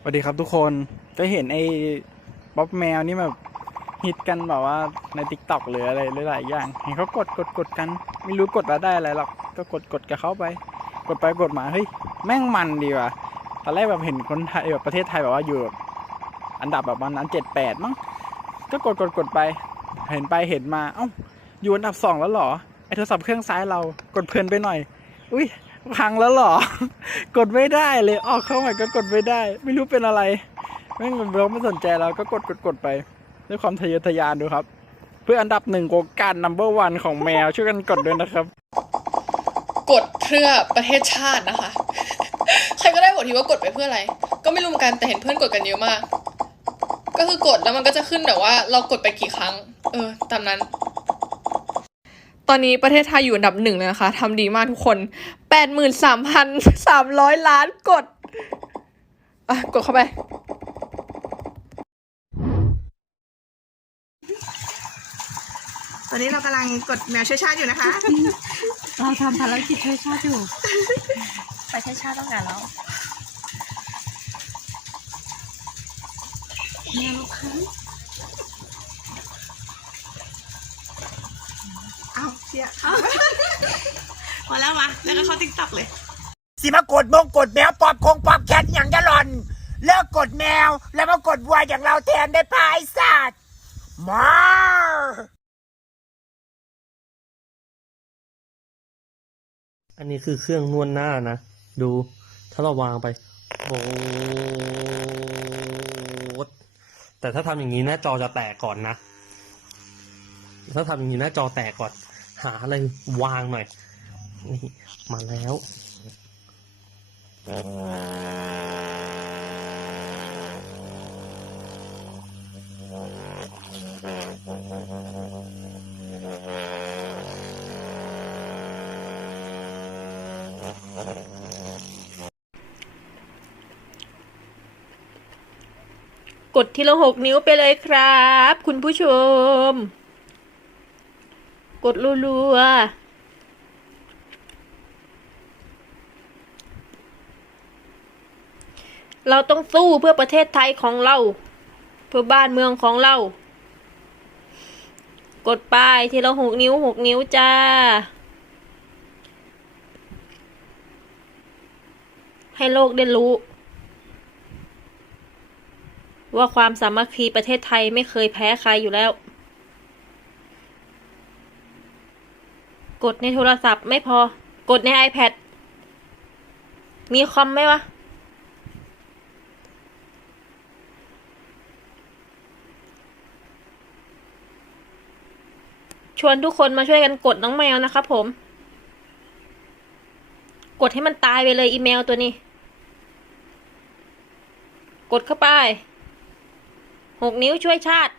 สวัสดีครับทุกคนก็เห็นไอ้บ๊อบแมวนี่แบบฮิตกันแบบว่าในทิกตอกหรืออะไรหลายๆอย่างเห็นเขากดกดกดกัน ไม่รู้กดแล้วได้อะไรหรอกก็กดกดกับเขาไป กดไปกดมาเฮ้ยแม่งมันดีว่ะตอนแรกแบบเห็นคนไทยแบบประเทศไทยแบบว่าอยู่ อันดับแบบวันนั้นเจ็ดแปดมั้งก็กดกดกดไป เห็นไปเห็นมาเอ้าอยู่อันดับสองแล้วหรอไอโทรศัพท์เครื่องซ้ายเรากดเพลินไปหน่อย อุ้ย พังแล้วหรอ กดไม่ได้เลยออกเข้าใหม่ก็กดไม่ได้ ไม่รู้เป็นอะไรแม่งเราไม่สนใจเราก็กดกดกดไป ด้วยความทะเยอทะยานดูครับ เพื่ออันดับหนึ่งของการนัมเบอร์วันของแมวช่วยกันกดด้วยนะครับ กดเพื่อประเทศชาตินะคะ ใครก็ได้บอกทีว่ากดไปเพื่ออะไร ก็ไม่รู้เหมือนกันแต่เห็นเพื่อนกดกันเยอะมาก ก็คือกดแล้วมันก็จะขึ้นแบบว่า เรากดไปกี่ครั้ง เออ ตามนั้นตอนนี้ประเทศไทยอยู่อันดับหนึ่งเลยนะคะทำดีมากทุกคน แปดหมื่นสามพันสามร้อยล้านกด อะ กดเข้าไป ตอนนี้เรากำลังกดแมวช่วยชาติอยู่นะคะ เราทำภารกิจช่วยชาติอยู่ประเทศชาติต้องการแล้วเอาเชียร์ พอแล้วมาแล้วก็เข้าติ๊กต็อกเลย สิมากดมงกดแมวปอบคงปอบแคทอย่างจะหล่อน เลิกกดแมวแล้วมากดวัวอย่างเราแทนได้พายสัตว์มาอันนี้คือเครื่องนวดหน้านะ ดูถ้าเราวางไปโบดแต่ถ้าทำอย่างนี้หน้าจอจะแตกก่อนนะ ถ้าทำอย่างนี้หน้าจอแตกก่อน หาอะไรวางหน่อย นี่มาแล้วกดทีละหกนิ้วไปเลยครับ คุณผู้ชม กดรัวๆ เราต้องสู้เพื่อประเทศไทยของเรา เพื่อบ้านเมืองของเรา กดไปทีละหกนิ้วหกนิ้วจ้า ให้โลกได้รู้ ว่าความสามัคคีประเทศไทยไม่เคยแพ้ใครอยู่แล้ว กดในโทรศัพท์ไม่พอ กดใน iPad มีคอมไหมวะ ชวนทุกคนมาช่วยกันกดน้องแมวนะครับผม กดให้มันตายไปเลยอีเมลตัวนี้ กดเข้าไปหกนิ้วช่วยชาติ